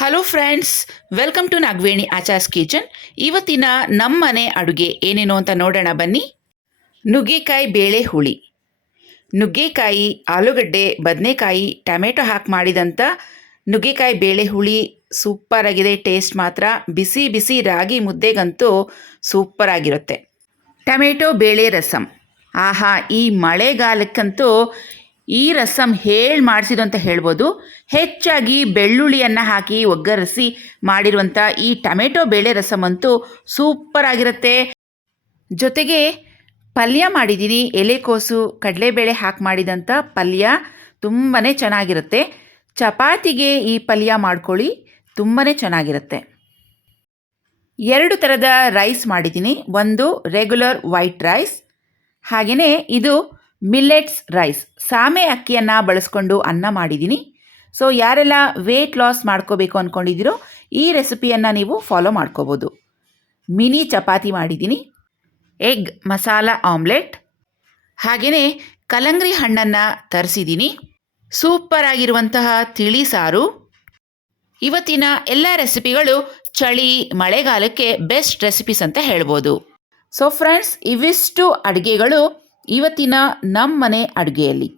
Hello friends, welcome to Nagaveni Achar's kitchen. ಇವತ್ತಿನ ನಮ್ಮನೆ ಅಡುಗೆ ಏನೇನು ಅಂತ ನೋಡೋಣ ಬನ್ನಿ. ನುಗ್ಗೆಕಾಯಿ ಬೇಳೆ ಹುಳಿ. ನುಗ್ಗೆಕಾಯಿ, ಆಲೂಗಡ್ಡೆ, ಬದನೆಕಾಯಿ, ಟೊಮೆಟೊ ಹಾಕಿ ಮಾಡಿದಂಥ ನುಗ್ಗೆಕಾಯಿ ಬೇಳೆ ಹುಳಿ ಸೂಪರಾಗಿದೆ. ಟೇಸ್ಟ್ ಮಾತ್ರ ಬಿಸಿ ಬಿಸಿ ರಾಗಿ ಮುದ್ದೆಗಂತೂ ಸೂಪರಾಗಿರುತ್ತೆ. ಟೊಮೆಟೊ ಬೇಳೆ ರಸಮ್. ಆಹಾ, ಈ ಮಳೆಗಾಲಕ್ಕಂತೂ ಈ ರಸಮ್ ಹೇಳಿ ಮಾಡಿಸಿದು ಅಂತ ಹೇಳ್ಬೋದು. ಹೆಚ್ಚಾಗಿ ಬೆಳ್ಳುಳ್ಳಿಯನ್ನು ಹಾಕಿ ಒಗ್ಗರಿಸಿ ಮಾಡಿರುವಂಥ ಈ ಟೊಮೆಟೊ ಬೇಳೆ ರಸಮ್ ಅಂತೂ ಸೂಪರಾಗಿರುತ್ತೆ. ಜೊತೆಗೆ ಪಲ್ಯ ಮಾಡಿದ್ದೀನಿ, ಎಲೆಕೋಸು ಕಡಲೆಬೇಳೆ ಹಾಕಿ ಮಾಡಿದಂಥ ಪಲ್ಯ ತುಂಬಾ ಚೆನ್ನಾಗಿರುತ್ತೆ. ಚಪಾತಿಗೆ ಈ ಪಲ್ಯ ಮಾಡ್ಕೊಳ್ಳಿ, ತುಂಬಾ ಚೆನ್ನಾಗಿರುತ್ತೆ. 2 ಥರದ ರೈಸ್ ಮಾಡಿದ್ದೀನಿ. ಒಂದು ರೆಗ್ಯುಲರ್ ವೈಟ್ ರೈಸ್, ಹಾಗೆಯೇ ಇದು ಮಿಲ್ಲೆಟ್ಸ್ ರೈಸ್, ಸಾಮೆ ಅಕ್ಕಿಯನ್ನು ಬಳಸ್ಕೊಂಡು ಅನ್ನ ಮಾಡಿದ್ದೀನಿ. ಸೊ ಯಾರೆಲ್ಲ ವೆಯ್ಟ್ ಲಾಸ್ ಮಾಡ್ಕೋಬೇಕು ಅಂದ್ಕೊಂಡಿದ್ದೀರೋ ಈ ರೆಸಿಪಿಯನ್ನು ನೀವು ಫಾಲೋ ಮಾಡ್ಕೋಬೋದು. ಮಿನಿ ಚಪಾತಿ ಮಾಡಿದ್ದೀನಿ, ಎಗ್ ಮಸಾಲ ಆಮ್ಲೆಟ್, ಹಾಗೆಯೇ ಕಲ್ಲಂಗಡಿ ಹಣ್ಣನ್ನು ತರಿಸಿದ್ದೀನಿ, ಸೂಪರಾಗಿರುವಂತಹ ತಿಳಿ ಸಾರು. ಇವತ್ತಿನ ಎಲ್ಲ ರೆಸಿಪಿಗಳು ಚಳಿ ಮಳೆಗಾಲಕ್ಕೆ ಬೆಸ್ಟ್ ರೆಸಿಪೀಸ್ ಅಂತ ಹೇಳ್ಬೋದು. ಸೊ ಫ್ರೆಂಡ್ಸ್, ಇವಿಷ್ಟು ಅಡುಗೆಗಳು ಇವತ್ತಿನ ನಮ್ಮನೆ ಅಡುಗೆಯಲ್ಲಿ.